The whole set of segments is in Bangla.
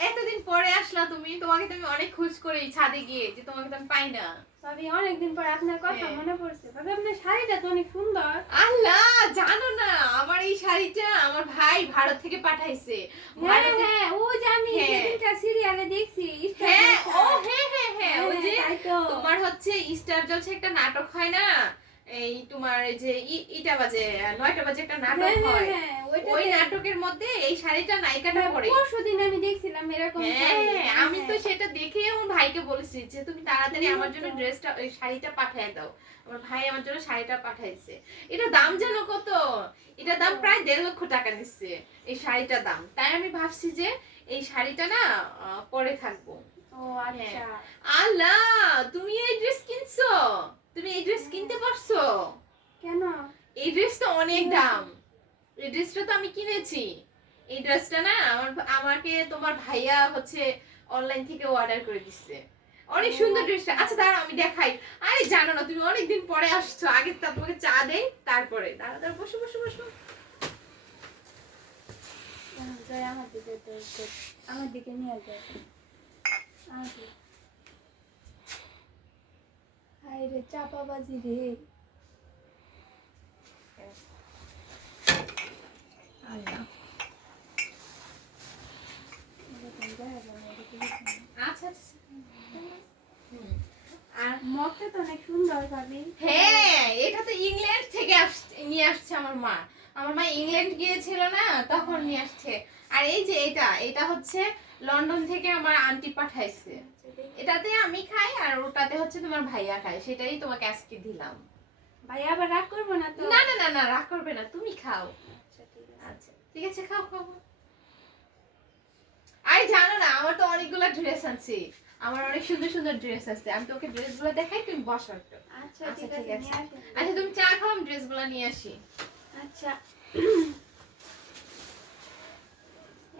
এতদিন পরে আসলা তুমি তোমাকে তো আমি অনেক খোঁজ করি ছাদে গিয়ে যে তোমাকে তো আমি পাই না। ভাবি অনেকদিন পর আপনার কথা হ্যাঁ। মনে পড়ছে। ভাবি আপনার শাড়িটা তো অনেক সুন্দর। আল্লাহ জানো না আমার এই শাড়িটা আমার ভাই ভারত থেকে পাঠাইছে। হ্যাঁ হ্যাঁ ও যে আমি হ্যাঁ। সেদিনকার সিরিয়ালে দেখছি হ্যাঁ ও হ্যাঁ হ্যাঁ হ্যাঁ ওই যে তোমার হচ্ছে স্টার জলসে একটা নাটক হয় না এই তোমার এই যে ইটা বাজে নয়টা বাজে একটা নাটক হ্যাঁ, হ্যাঁ, হয় হ্যাঁ, ওই নাটকের মধ্যে এই শাড়িটা নায়িকাটা পরে। পরশুদিন আমি দেখছিলাম এরকম হ্যাঁ আমি তো হ্যাঁ। সেটা দেখেই আমার ভাইকে বলেছি যে তুমি তাড়াতাড়ি আমার জন্য ড্রেসটা ওই শাড়িটা পাঠিয়ে দাও। আমার ভাই আমার জন্য শাড়িটা পাঠাইছে। এটা দাম জানো কত? এটা দাম প্রায় দেড় লক্ষ টাকা নিচ্ছে এই শাড়িটার দাম। তাই আমি ভাবছি যে এই শাড়িটা না পরে থাকব। আচ্ছা। আল্লাহ তুমি এই ড্রেস কিনছো? তুমি এই ড্রেস কিনতে পারছ? কেন? এই ড্রেসটা অনেক দাম। এই ড্রেসটা তো আমি কিনেছি। এই ড্রেসটা না আমার আমাকে তোমার ভাইয়া হচ্ছে অনলাইন থেকে অর্ডার করে দিচ্ছে অনেক সুন্দর ড্রেসটা আচ্ছা দাঁড়াও আমি দেখাই। আরে জানো না তুমি অনেকদিন পরে আসছো। আগে তা তোমাকে চা দেই তারপরে। দাঁড়া দাঁড়া বসো বসো বসো। আমার দিকে আমার দিকে নিয়ে যায় আমার দিকে। হায় রে চাপাবাজি রে এরকম যায় না, এদিকে কিছু না। আচ্ছা আচ্ছা হুম। আর মগটা তো অনেক সুন্দর ভাবি। হ্যাঁ এটা তো ইংল্যান্ড থেকে নিয়ে আসছে আমার মা। আমার মা ইংল্যান্ড গিয়েছিল না তখন নিয়ে আসছে। আর এই যে এটা এটা হচ্ছে লন্ডন থেকে আমার আন্টি পাঠাইছে। এটাতে আমি খাই আর ওটাতে হচ্ছে তোমার ভাইয়া খায়। সেটাই তোমাকে আজকে দিলাম। ভাই আবার রাগ করব না তো? না না না না রাগ করবে না। তুমি খাও। আচ্ছা, ঠিক আছে। ঠিক আছে খাও খাও খাও। আরে জানো না আমার তো অনেকগুলো ড্রেস আছে। আমার অনেক সুন্দর সুন্দর ড্রেস আছে। আমি তোকে ড্রেসগুলো দেখাই তুমি বসো একটু। আচ্ছা আচ্ছা, ঠিক আছে। আচ্ছা তুমি চা খাও আমি ড্রেসগুলো নিয়ে আসি। আচ্ছা।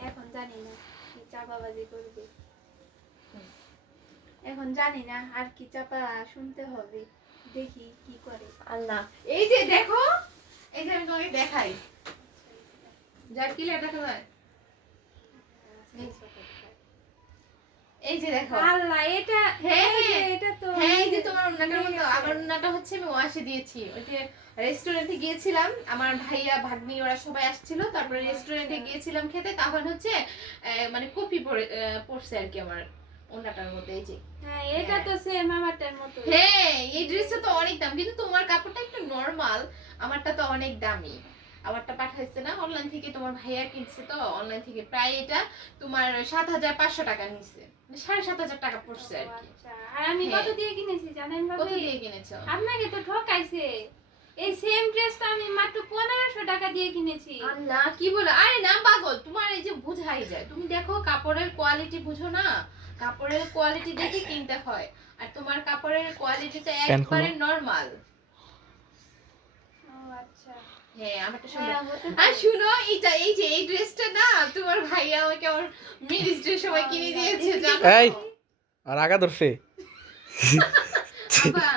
এখন জানি না কি চাপাবাজি করবে। এখন জানি না আর কি চাপা শুনতে হবে। দেখি কি করে। আল্লাহ। এই যে দেখো এই যে আমি তোমাকে দেখাই। যার কি দেখা এই যে দেখো। আল্লাহ এটা হ্যাঁ, হ্যাঁ। এটা তো হ্যাঁ এই যে তোমার ওনাটার মতো। আমার ওনাটা হচ্ছে আমি ওয়াশে দিয়েছি। ওই যে রেস্টুরেন্টে গিয়েছিলাম আমার ভাইয়া ভাগ্নি ওরা সবাই আসছিল। তারপরে রেস্টুরেন্টে গিয়েছিলাম খেতে। তখন হচ্ছে মানে কপি পড়ে আহ, পড়ছে আর কি আমার মধ্যে এই যে। হ্যাঁ এটা তো সেম আমারটার মতো। হ্যাঁ এই ড্রেসটা তো অনেক দাম। কিন্তু তোমার কাপড়টা একটু নর্মাল আমারটা তো অনেক দামি। আমারটা পাঠাইছে না? অনলাইন থেকে তোমার ভাইয়া কিনছে তো অনলাইন থেকে প্রায় এটা তোমার সাত হাজার পাঁচশো টাকা নিচ্ছে মানে সাড়ে সাত হাজার টাকা পড়ছে আর কি। আচ্ছা আর আমি হ্যাঁ। কত দিয়ে কিনেছি জানেন কত দিয়ে কিনেছো? আপনাকে তো ঠকাইছে। এই সেম ড্রেসটা আমি মাত্র পনেরোশো টাকা দিয়ে কিনেছি। আল্লাহ কি বলো? আরে না পাগল তোমার এই যে বুঝাই যায়। তুমি দেখো কাপড়ের কোয়ালিটি বুঝো না? কাপড়ের কোয়ালিটি দেখে কিনতে হয়। আর তোমার কাপড়ের কোয়ালিটি তো একবারে নর্মাল আচ্ছা হ্যাঁ আমারটা সুন্দর। হ্যাঁ আর। শুনো এটা এই যে এই ড্রেসটা না তোমার ভাইয়া আমাকে আমার মিনিস ড্রেস সময় কিনে দিয়েছে জানো? এই আর আগা ধরছে। আব্বা,